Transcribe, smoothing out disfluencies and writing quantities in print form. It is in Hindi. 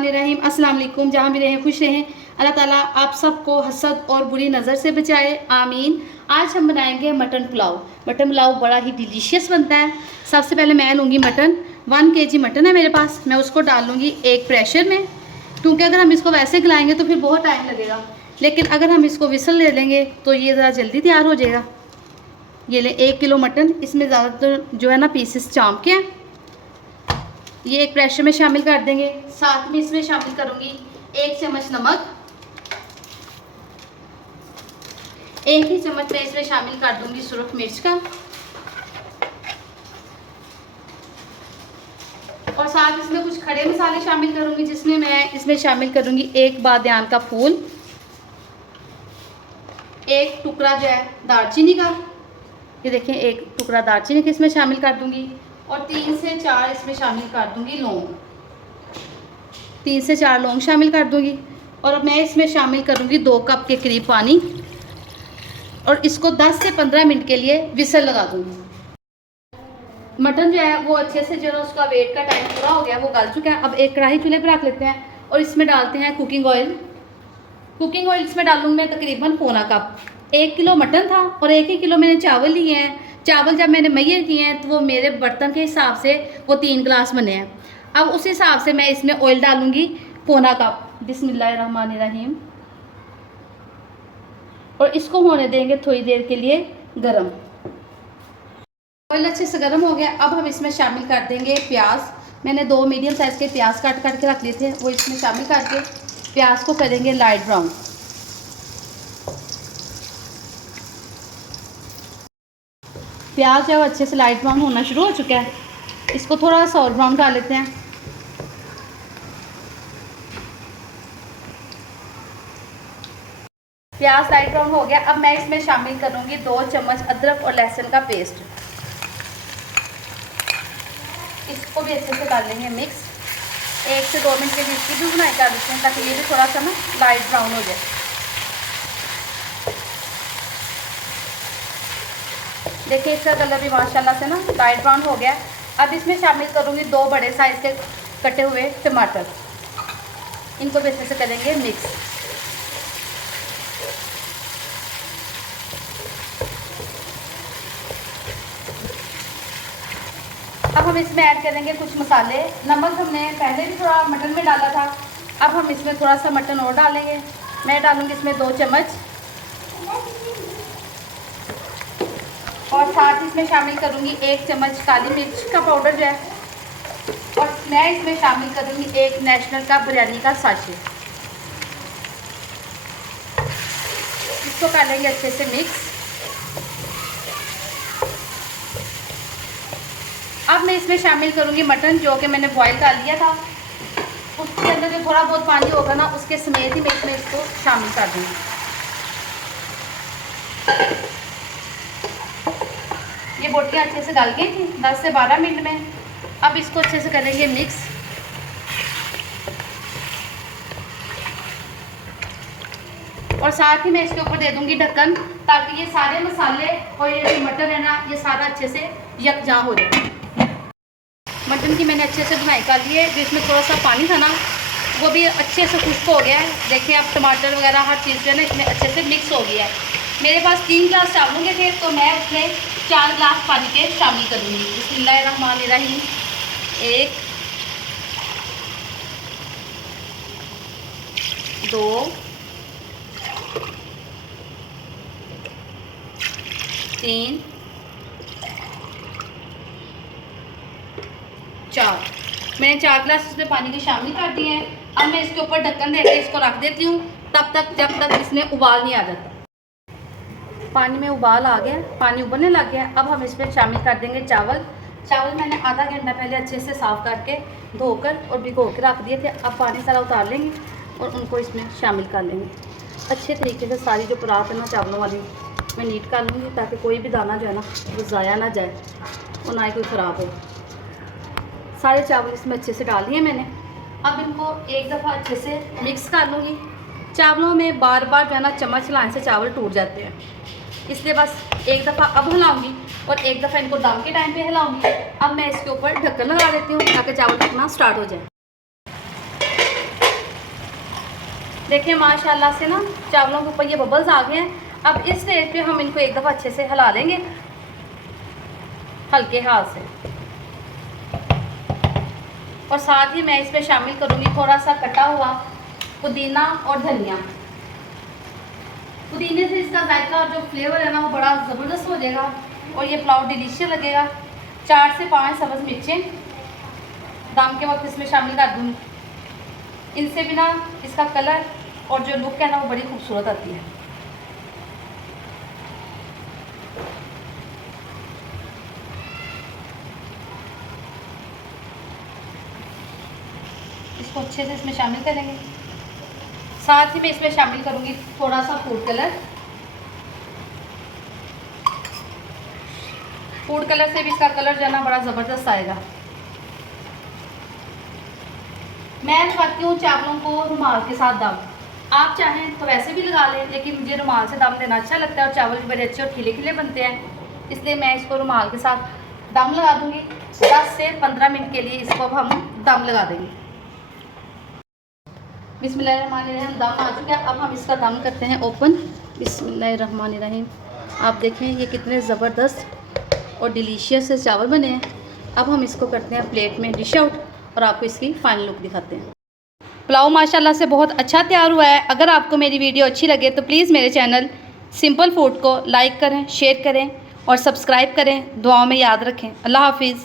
बिस्मिल्लाहिर्रहमानिर्रहीम। अस्सलाम वालेकुम। जहाँ भी रहें खुश रहें। अल्लाह ताला आप सबको हसद और बुरी नज़र से बचाए, आमीन। आज हम बनाएंगे मटन पुलाव। मटन पुलाव बड़ा ही डिलीशियस बनता है। सबसे पहले मैं लूँगी मटन। 1 kg मटन है मेरे पास। मैं उसको डाल लूँगी एक प्रेशर में, क्योंकि अगर हम इसको वैसे खिलाएंगे तो फिर बहुत टाइम लगेगा, लेकिन अगर हम इसको विसल ले लेंगे तो ये ज़रा जल्दी तैयार हो जाएगा। ये ले 1 किलो मटन। इसमें ज़्यादातर जो है ना पीसेस चाँप के हैं। ये एक प्रेशर में शामिल कर देंगे। साथ में इसमें शामिल करूंगी 1 चम्मच नमक। 1 ही चम्मच में इसमें शामिल कर दूंगी सुरख मिर्च का, और साथ इसमें कुछ खड़े मसाले शामिल करूंगी, जिसमें मैं इसमें शामिल करूंगी 1 बादियान का फूल, 1 टुकड़ा जो है दालचीनी का, ये देखें 1 टुकड़ा दालचीनी का इसमें शामिल कर दूंगी, और 3 से 4 इसमें शामिल कर दूंगी लौंग। 3 से 4 लौंग शामिल कर दूंगी, और अब मैं इसमें शामिल करूंगी 2 कप के करीब पानी, और इसको 10 से 15 मिनट के लिए विसल लगा दूंगी। मटन जो है वो अच्छे से जो है उसका वेट का टाइम पूरा हो गया, वो गल चुका है। अब एक कढ़ाई चूल्हे पर रख लेते हैं और इसमें डालते हैं कुकिंग ऑयल। कुकिंग ऑयल इसमें डालूंगी मैं तकरीबन पौना कप। 1 किलो मटन था और 1 ही किलो मैंने चावल लिए हैं। चावल जब मैंने मैयर किए हैं तो वो मेरे बर्तन के हिसाब से वो 3 गिलास बने हैं। अब उस हिसाब से मैं इसमें ऑयल डालूंगी पौना कप। बिस्मिल्लाहिर्रहमानिर्रहीम। और इसको होने देंगे थोड़ी देर के लिए गरम। ऑयल अच्छे से गर्म हो गया। अब हम इसमें शामिल कर देंगे प्याज। मैंने 2 मीडियम साइज़ के प्याज काट के रख लिए थे, वो इसमें शामिल करके प्याज को करेंगे लाइट ब्राउन। प्याज जब अच्छे से लाइट ब्राउन होना शुरू हो चुका है, इसको थोड़ा सा और ब्राउन कर लेते हैं। प्याज लाइट ब्राउन हो गया। अब मैं इसमें शामिल करूंगी 2 चम्मच अदरक और लहसुन का पेस्ट। इसको भी अच्छे से कर लेंगे मिक्स। 1 से 2 मिनट के लिए इसकी भी बुनाई कर देते हैं, ताकि ये भी थोड़ा सा ना लाइट ब्राउन हो जाए। देखिए इसका कलर भी माशाल्लाह से ना लाइट ब्राउन हो गया। अब इसमें शामिल करूंगी 2 बड़े साइज़ के कटे हुए टमाटर। इनको भी अच्छे से करेंगे मिक्स। अब हम इसमें ऐड करेंगे कुछ मसाले। नमक हमने पहले भी थोड़ा मटन में डाला था, अब हम इसमें थोड़ा सा मटन और डालेंगे। मैं डालूंगी इसमें 2 चम्मच, और साथ ही इसमें शामिल करूंगी 1 चम्मच काली मिर्च का पाउडर जो है, और मैं इसमें शामिल करूंगी 1 नेशनल का बिरयानी का साशे। इसको कर लेंगे अच्छे से मिक्स। अब मैं इसमें शामिल करूंगी मटन जो कि मैंने बॉईल कर लिया था। उसके अंदर जो थोड़ा बहुत पानी होगा ना, उसके समेत ही मैं इसमें इसको शामिल कर दूंगी। ये बोटियाँ अच्छे से गल गई थी 10 से 12 मिनट में। अब इसको अच्छे से करेंगे मिक्स। और साथ ही मैं इसके ऊपर दे दूंगी ढक्कन, ताकि ये सारे मसाले और ये जो मटन है ना, ये सारा अच्छे से यकजां हो जाए। मटन की मैंने अच्छे से बुनाई कर ली है। जो इसमें थोड़ा सा पानी था ना, वो भी अच्छे से खुश्क हो गया है। देखिए अब टमाटर वगैरह हर चीज़ जो है ना इसमें अच्छे से मिक्स हो गया है। मेरे पास 3 गिलास चावलों के थे, तो मैं उसमें 4 गिलास पानी के शामिल करूँगी। बिस्मिल्लाहिर्रहमानिर्रहीम। 1 2 3 4। मैंने 4 गिलास इसमें पानी के शामिल कर दिए हैं। अब मैं इसके ऊपर ढक्कन देकर इसको रख देती हूँ, तब तक जब तक इसमें उबाल नहीं आ जाता। पानी में उबाल आ गया, पानी उबलने लग गया। अब हम इसमें शामिल कर देंगे चावल। चावल मैंने आधा घंटा पहले अच्छे से साफ़ करके धोकर और भिगो के रख दिए थे। अब पानी सारा उतार लेंगे और उनको इसमें शामिल कर लेंगे। अच्छे तरीके से सारी जो परात है ना चावलों वाली मैं नीट कर लूँगी, ताकि कोई भी दाना जो है ना वो ज़ाया ना जाए और ना ही कोई ख़राब हो। सारे चावल इसमें अच्छे से डाल दिए मैंने। अब इनको एक दफ़ा अच्छे से मिक्स कर लूँगी। चावलों में बार बार जो है ना चम्मच हिलाने से चावल टूट जाते हैं, इसलिए बस एक दफ़ा अब हिलाऊंगी और एक दफ़ा इनको दम के टाइम पे हिलाऊंगी। अब मैं इसके ऊपर ढक्कन लगा देती हूँ, ताकि चावल पकना स्टार्ट हो जाए। देखिए माशाल्लाह से ना चावलों के ऊपर ये बबल्स आ गए हैं। अब इस स्टेज पे हम इनको एक दफ़ा अच्छे से हिला लेंगे हल्के हाथ से, और साथ ही मैं इसमें शामिल करूँगी थोड़ा सा कटा हुआ पुदीना और धनिया। पुदीने से इसका जायका और जो फ्लेवर है ना वो बड़ा ज़बरदस्त हो जाएगा और ये पुलाव डिलीशियस लगेगा। 4 से 5 सब्ज़ मिर्चें दम के वक्त इसमें शामिल कर दूँगी। इनसे भी ना इसका कलर और जो लुक है ना वो बड़ी खूबसूरत आती है। इसको अच्छे से इसमें शामिल करेंगे। साथ ही मैं इसमें शामिल करूँगी थोड़ा सा फूड कलर। फूड कलर से भी इसका कलर जो है ना बड़ा ज़बरदस्त आएगा। मैं लगाती हूँ चावलों को रुमाल के साथ दम। आप चाहें तो वैसे भी लगा लें, लेकिन मुझे रुमाल से दम देना अच्छा लगता है और चावल भी बड़े अच्छे और खिले खिले बनते हैं, इसलिए मैं इसको रुमाल के साथ दम लगा दूँगी। 10 से 15 मिनट के लिए इसको अब हम दम लगा देंगे। बिस्मिल्लाहिर्रहमानिर्रहीम, दम आ चुका है। अब हम इसका दम करते हैं ओपन। बिस्मिल्लाहिर्रहमानिर्रहीम। आप देखें ये कितने ज़बरदस्त और डिलीशियस से चावल बने हैं। अब हम इसको करते हैं प्लेट में डिश आउट और आपको इसकी फाइनल लुक दिखाते हैं। पुलाव माशाल्लाह से बहुत अच्छा तैयार हुआ है। अगर आपको मेरी वीडियो अच्छी लगे तो प्लीज़ मेरे चैनल सिंपल फूड को लाइक करें, शेयर करें और सब्सक्राइब करें। दुआओं में याद रखें। अल्लाह हाफिज़।